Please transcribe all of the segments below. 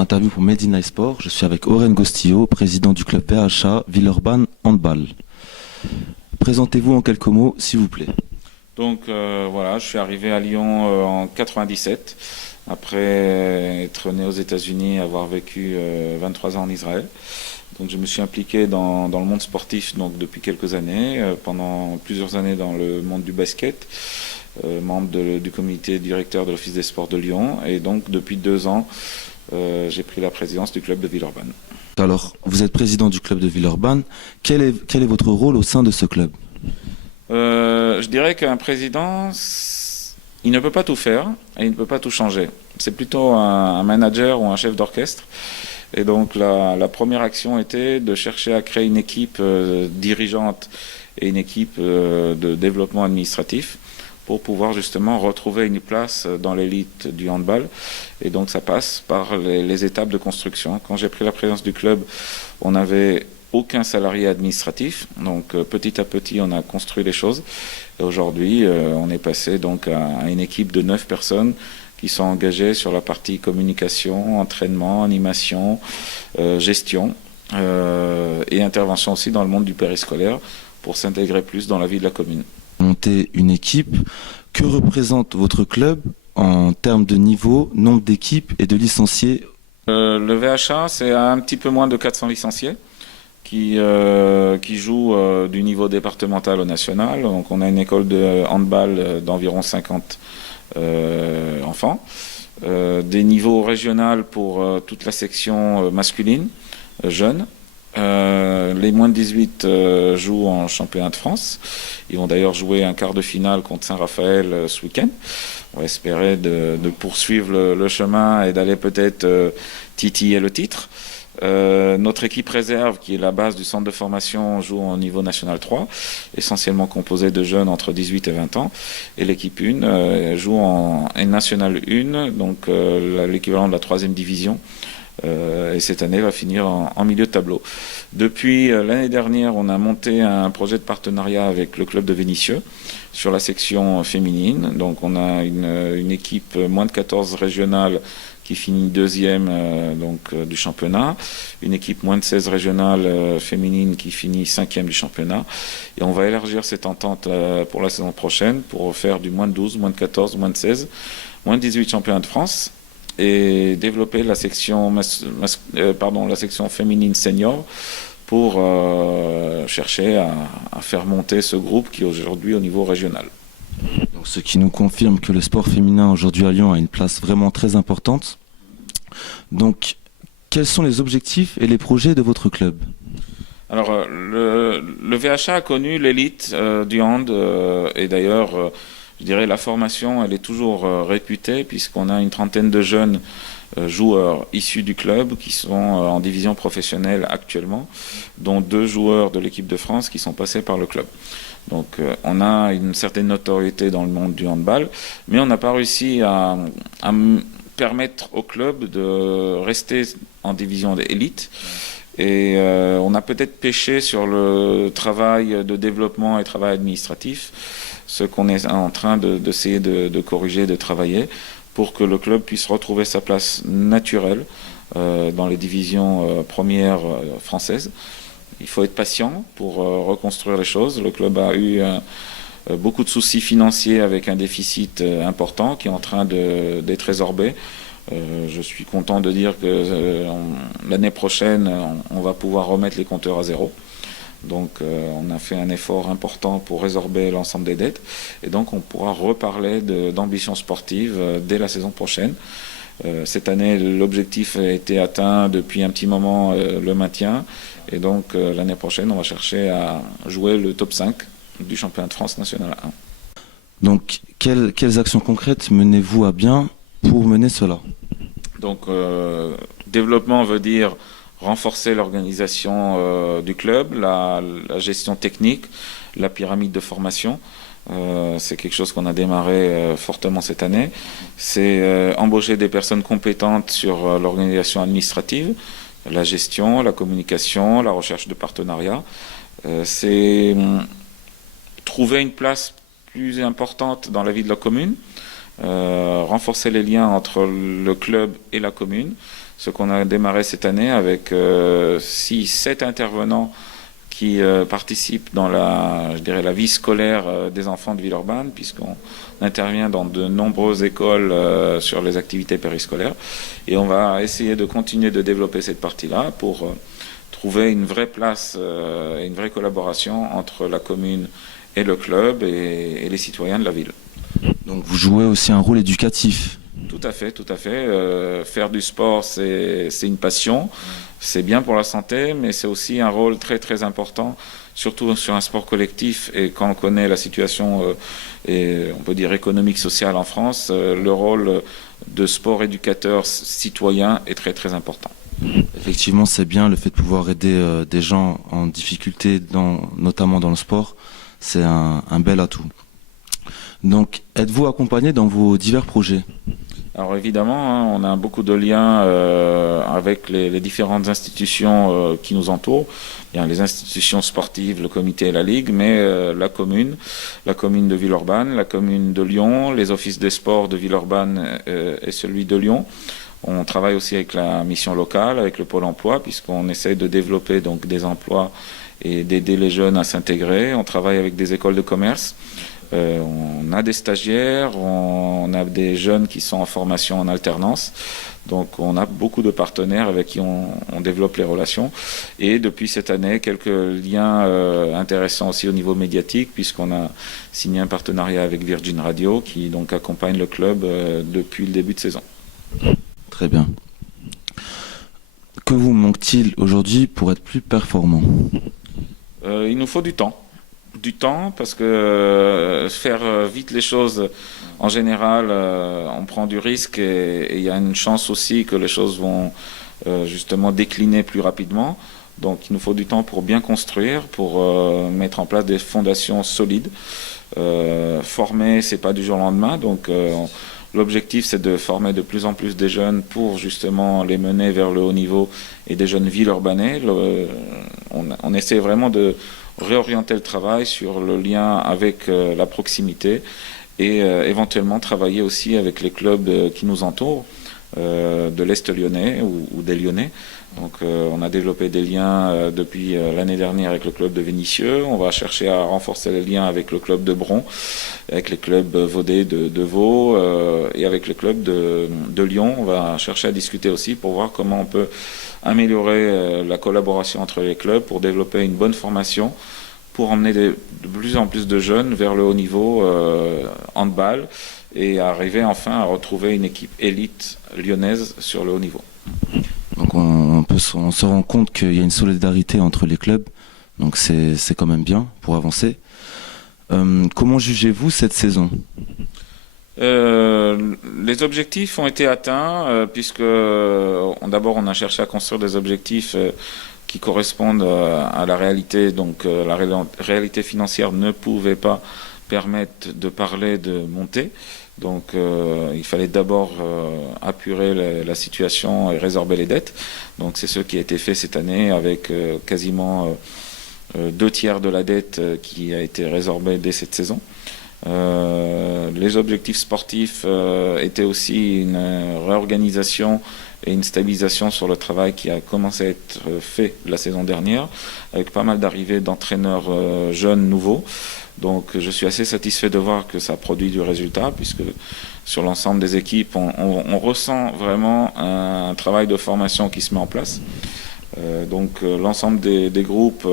interview pour Made in iSport. Je suis avec Oren Gostillo, président du club VHA Villeurbanne Handball. Présentez-vous en quelques mots, s'il vous plaît. Donc voilà, je suis arrivé à Lyon en 97, après être né aux États-Unis et avoir vécu 23 ans en Israël. Donc je me suis impliqué dans le monde sportif donc, depuis quelques années, pendant plusieurs années dans le monde du basket, membre du comité directeur de l'Office des sports de Lyon. Et donc depuis 2 ans, j'ai pris la présidence du club de Villeurbanne. Alors, vous êtes président du club de Villeurbanne. Quel est votre rôle au sein de ce club ? Je dirais qu'un président, il ne peut pas tout faire et il ne peut pas tout changer. C'est plutôt un manager ou un chef d'orchestre. Et donc la première action était de chercher à créer une équipe dirigeante et une équipe de développement administratif pour pouvoir justement retrouver une place dans l'élite du handball. Et donc ça passe par les étapes de construction. Quand j'ai pris la présidence du club, on n'avait aucun salarié administratif. Donc petit à petit, on a construit les choses. Et aujourd'hui, on est passé donc à une équipe de 9 personnes qui sont engagées sur la partie communication, entraînement, animation, gestion et intervention aussi dans le monde du périscolaire pour s'intégrer plus dans la vie de la commune. Monter une équipe, que représente votre club en termes de niveau, nombre d'équipes et de licenciés ? Le VHA, c'est un petit peu moins de 400 licenciés qui jouent du niveau départemental au national. Donc on a une école de handball d'environ 50 enfants. Des niveaux régionaux pour toute la section masculine, jeunes. Les moins de 18 jouent en championnat de France. Ils vont d'ailleurs jouer un quart de finale contre Saint-Raphaël ce week-end. On va espérer de poursuivre le chemin et d'aller peut-être titiller le titre. Notre équipe réserve, qui est la base du centre de formation, joue au niveau national 3, essentiellement composée de jeunes entre 18 et 20 ans. Et l'équipe 1 joue en national 1, donc l'équivalent de la 3e division. Et cette année va finir en milieu de tableau. Depuis l'année dernière, on a monté un projet de partenariat avec le club de Vénissieux sur la section féminine. Donc on a une équipe moins de 14 régionale qui finit 2e du championnat, une équipe moins de 16 régionale féminine qui finit 5e du championnat. Et on va élargir cette entente pour la saison prochaine pour faire du moins de 12, moins de 14, moins de 16, moins de 18 championnats de France et développer la section, la section féminine senior pour chercher à faire monter ce groupe qui est aujourd'hui au niveau régional. Donc, ce qui nous confirme que le sport féminin aujourd'hui à Lyon a une place vraiment très importante. Donc, quels sont les objectifs et les projets de votre club ? Alors, le VHA a connu l'élite du hand et d'ailleurs, je dirais la formation, elle est toujours réputée puisqu'on a une trentaine de jeunes joueurs issus du club qui sont en division professionnelle actuellement, dont 2 joueurs de l'équipe de France qui sont passés par le club. Donc on a une certaine notoriété dans le monde du handball, mais on n'a pas réussi à permettre au club de rester en division d'élite. Et on a peut-être pêché sur le travail de développement et travail administratif, ce qu'on est en train d'essayer de corriger, de travailler, pour que le club puisse retrouver sa place naturelle dans les divisions premières françaises. Il faut être patient pour reconstruire les choses. Le club a eu beaucoup de soucis financiers avec un déficit important qui est en train d'être résorbé. Je suis content de dire que l'année prochaine, on va pouvoir remettre les compteurs à zéro. Donc on a fait un effort important pour résorber l'ensemble des dettes. Et donc on pourra reparler d'ambition sportive dès la saison prochaine. Cette année, l'objectif a été atteint depuis un petit moment, le maintien. Et donc l'année prochaine, on va chercher à jouer le top 5 du championnat de France national 1. Donc quelles actions concrètes menez-vous à bien pour mener cela ? Donc développement veut dire renforcer l'organisation du club, la gestion technique, la pyramide de formation. C'est quelque chose qu'on a démarré fortement cette année. C'est embaucher des personnes compétentes sur l'organisation administrative, la gestion, la communication, la recherche de partenariats. C'est trouver une place plus importante dans la vie de la commune, renforcer les liens entre le club et la commune. ce qu'on a démarré cette année avec 7 intervenants qui participent dans la vie scolaire des enfants de Villeurbanne, puisqu'on intervient dans de nombreuses écoles sur les activités périscolaires. Et on va essayer de continuer de développer cette partie-là pour trouver une vraie place et une vraie collaboration entre la commune et le club et les citoyens de la ville. Donc vous jouez aussi un rôle éducatif. Tout à fait, tout à fait. Faire du sport, c'est une passion. C'est bien pour la santé, mais c'est aussi un rôle très très important, surtout sur un sport collectif. Et quand on connaît la situation, et on peut dire économique, sociale en France, le rôle de sport éducateur citoyen est très très important. Effectivement, c'est bien le fait de pouvoir aider des gens en difficulté, notamment dans le sport. C'est un bel atout. Donc, êtes-vous accompagné dans vos divers projets ? Alors évidemment, on a beaucoup de liens avec les différentes institutions qui nous entourent. Bien, les institutions sportives, le comité et la ligue, mais la commune de Villeurbanne, la commune de Lyon, les offices des sports de Villeurbanne et celui de Lyon. On travaille aussi avec la mission locale, avec le pôle emploi, puisqu'on essaie de développer donc des emplois et d'aider les jeunes à s'intégrer. On travaille avec des écoles de commerce. On a des stagiaires, on a des jeunes qui sont en formation en alternance. Donc on a beaucoup de partenaires avec qui on développe les relations. Et depuis cette année, quelques liens intéressants aussi au niveau médiatique, puisqu'on a signé un partenariat avec Virgin Radio qui donc accompagne le club depuis le début de saison. Très bien. Que vous manque-t-il aujourd'hui pour être plus performant ? Il nous faut du temps. Du temps, parce que faire vite les choses, en général, on prend du risque et il y a une chance aussi que les choses vont justement décliner plus rapidement. Donc il nous faut du temps pour bien construire, pour mettre en place des fondations solides. Former, c'est pas du jour au lendemain, donc l'objectif c'est de former de plus en plus des jeunes pour justement les mener vers le haut niveau et des jeunes villeurbanais. On essaie vraiment de réorienter le travail sur le lien avec la proximité et éventuellement travailler aussi avec les clubs qui nous entourent, de l'Est lyonnais ou des Lyonnais. Donc on a développé des liens depuis l'année dernière avec le club de Vénissieux. On va chercher à renforcer les liens avec le club de Bron, avec les clubs vaudés de Vaud et avec le club de Lyon. On va chercher à discuter aussi pour voir comment on peut améliorer la collaboration entre les clubs pour développer une bonne formation, pour emmener de plus en plus de jeunes vers le haut niveau handball et arriver enfin à retrouver une équipe élite lyonnaise sur le haut niveau. Donc on se rend compte qu'il y a une solidarité entre les clubs, donc c'est quand même bien pour avancer. Comment jugez-vous cette saison ? Les objectifs ont été atteints puisque d'abord on a cherché à construire des objectifs qui correspondent à la réalité. Donc la réalité financière ne pouvait pas permettre de parler de montée. Donc il fallait d'abord apurer la situation et résorber les dettes. Donc c'est ce qui a été fait cette année avec quasiment 2/3 de la dette qui a été résorbée dès cette saison. Les objectifs sportifs étaient aussi une réorganisation et une stabilisation sur le travail qui a commencé à être fait la saison dernière, avec pas mal d'arrivées d'entraîneurs jeunes nouveaux. Donc je suis assez satisfait de voir que ça produit du résultat, puisque sur l'ensemble des équipes, on ressent vraiment un travail de formation qui se met en place. Donc l'ensemble des groupes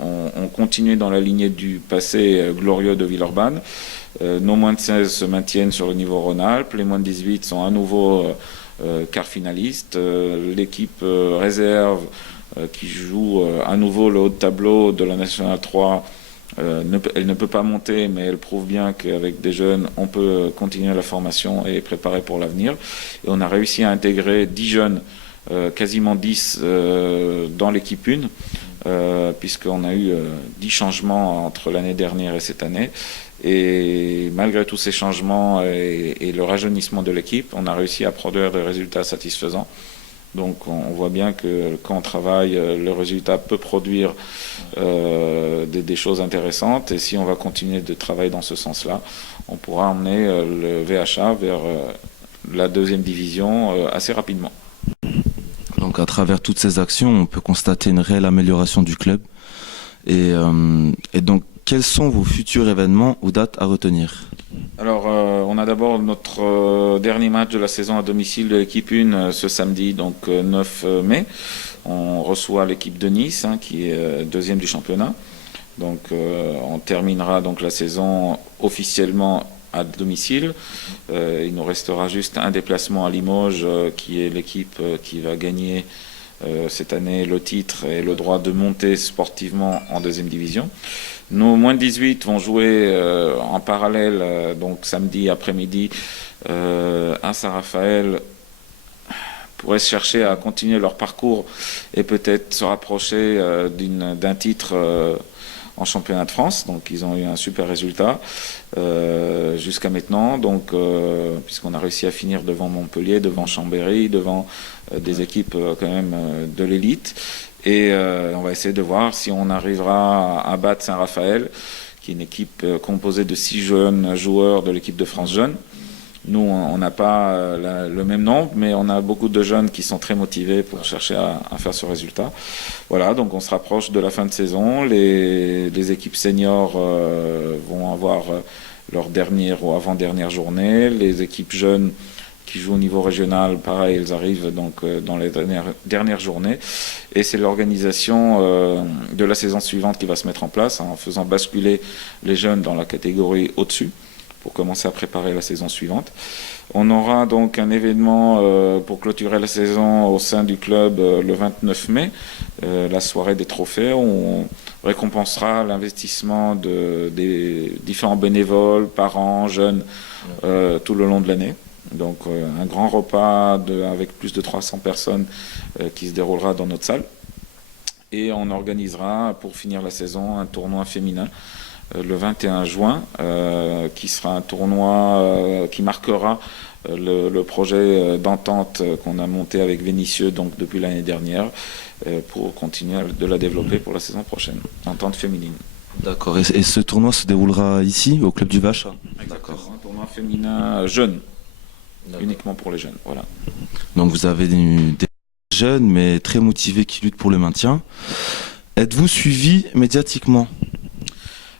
ont continué dans la lignée du passé glorieux de Villeurbanne. Nos moins de 16 se maintiennent sur le niveau Rhône-Alpes, les moins de 18 sont à nouveau quart finalistes. L'équipe réserve qui joue à nouveau le haut de tableau de la Nationale 3, elle ne peut pas monter, mais elle prouve bien qu'avec des jeunes, on peut continuer la formation et préparer pour l'avenir. Et on a réussi à intégrer 10 jeunes, quasiment 10 dans l'équipe 1, puisqu'on a eu 10 changements entre l'année dernière et cette année. Et malgré tous ces changements et le rajeunissement de l'équipe, on a réussi à produire des résultats satisfaisants. Donc on voit bien que quand on travaille, le résultat peut produire des choses intéressantes. Et si on va continuer de travailler dans ce sens-là, on pourra emmener le VHA vers la 2e division assez rapidement. Donc à travers toutes ces actions, on peut constater une réelle amélioration du club. Et donc, quels sont vos futurs événements ou dates à retenir? Alors, on a d'abord notre dernier match de la saison à domicile de l'équipe 1 ce samedi, donc 9 mai. On reçoit l'équipe de Nice, qui est deuxième du championnat. Donc, on terminera donc la saison officiellement à domicile. Il nous restera juste un déplacement à Limoges, qui est l'équipe qui va gagner cette année le titre et le droit de monter sportivement en deuxième division. Nos moins de 18 vont jouer en parallèle, donc samedi après-midi, à Saint-Raphaël, pourraient chercher à continuer leur parcours et peut-être se rapprocher d'un titre en championnat de France. Donc ils ont eu un super résultat jusqu'à maintenant, donc puisqu'on a réussi à finir devant Montpellier, devant Chambéry, devant des équipes quand même de l'élite. Et on va essayer de voir si on arrivera à battre Saint-Raphaël, qui est une équipe composée de 6 jeunes joueurs de l'équipe de France Jeunes. Nous, on n'a pas le même nombre, mais on a beaucoup de jeunes qui sont très motivés pour chercher à faire ce résultat. Voilà, donc on se rapproche de la fin de saison. Les équipes seniors vont avoir leur dernière ou avant-dernière journée. Les équipes jeunes qui jouent au niveau régional, pareil, elles arrivent donc dans les dernières journées. Et c'est l'organisation de la saison suivante qui va se mettre en place, en faisant basculer les jeunes dans la catégorie au-dessus, pour commencer à préparer la saison suivante. On aura donc un événement pour clôturer la saison au sein du club le 29 mai, la soirée des trophées, où on récompensera l'investissement des différents bénévoles, parents, jeunes, tout le long de l'année. Donc un grand repas avec plus de 300 personnes qui se déroulera dans notre salle. Et on organisera, pour finir la saison, un tournoi féminin le 21 juin, qui sera un tournoi qui marquera le projet d'entente qu'on a monté avec Vénissieux donc depuis l'année dernière, pour continuer de la développer pour la saison prochaine, entente féminine. D'accord, et ce tournoi se déroulera ici, au club du Vacha? D'accord. Un tournoi féminin jeune, uniquement pour les jeunes, voilà. Donc vous avez des jeunes mais très motivés qui luttent pour le maintien. Êtes-vous suivi médiatiquement?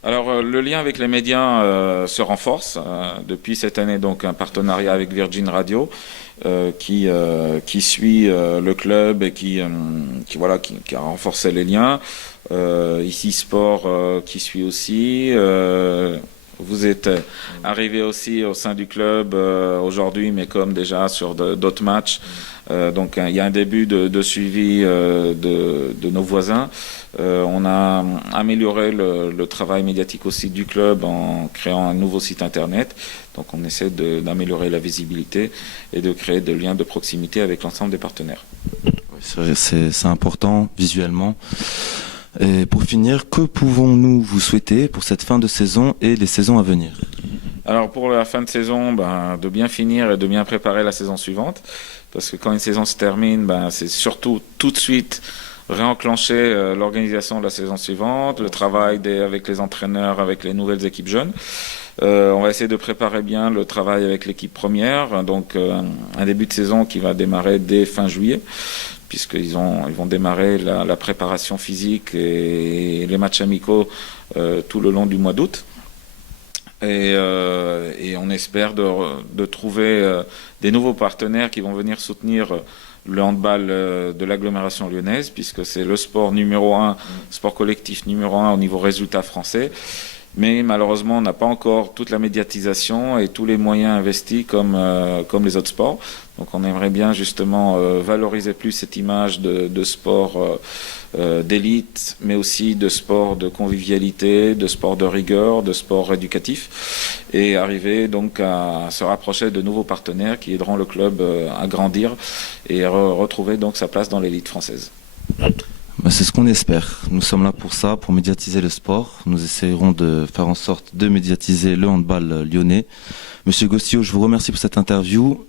Alors le lien avec les médias se renforce depuis cette année, donc un partenariat avec Virgin Radio qui suit le club et qui a renforcé les liens. Ici Sport qui suit aussi. Vous êtes arrivé aussi au sein du club aujourd'hui, mais comme déjà sur d'autres matchs. Donc il y a un début de suivi de nos voisins. On a amélioré le travail médiatique aussi du club en créant un nouveau site internet. Donc on essaie d'améliorer la visibilité et de créer des liens de proximité avec l'ensemble des partenaires. Oui, c'est important visuellement. Et pour finir, que pouvons-nous vous souhaiter pour cette fin de saison et les saisons à venir? Alors pour la fin de saison, de bien finir et de bien préparer la saison suivante. Parce que quand une saison se termine, c'est surtout tout de suite réenclencher l'organisation de la saison suivante, le travail avec les entraîneurs, avec les nouvelles équipes jeunes. On va essayer de préparer bien le travail avec l'équipe première, donc un début de saison qui va démarrer dès fin juillet, puisqu'ils vont démarrer la préparation physique et les matchs amicaux tout le long du mois d'août. Et on espère de trouver des nouveaux partenaires qui vont venir soutenir le handball de l'agglomération lyonnaise, puisque c'est le sport numéro 1, sport collectif numéro 1 au niveau résultat français. Mais malheureusement, on n'a pas encore toute la médiatisation et tous les moyens investis comme les autres sports. Donc on aimerait bien justement valoriser plus cette image de sport d'élite, mais aussi de sport de convivialité, de sport de rigueur, de sport éducatif, et arriver donc à se rapprocher de nouveaux partenaires qui aideront le club à grandir et retrouver donc sa place dans l'élite française. C'est ce qu'on espère. Nous sommes là pour ça, pour médiatiser le sport. Nous essayerons de faire en sorte de médiatiser le handball lyonnais. Monsieur Gostillo, je vous remercie pour cette interview.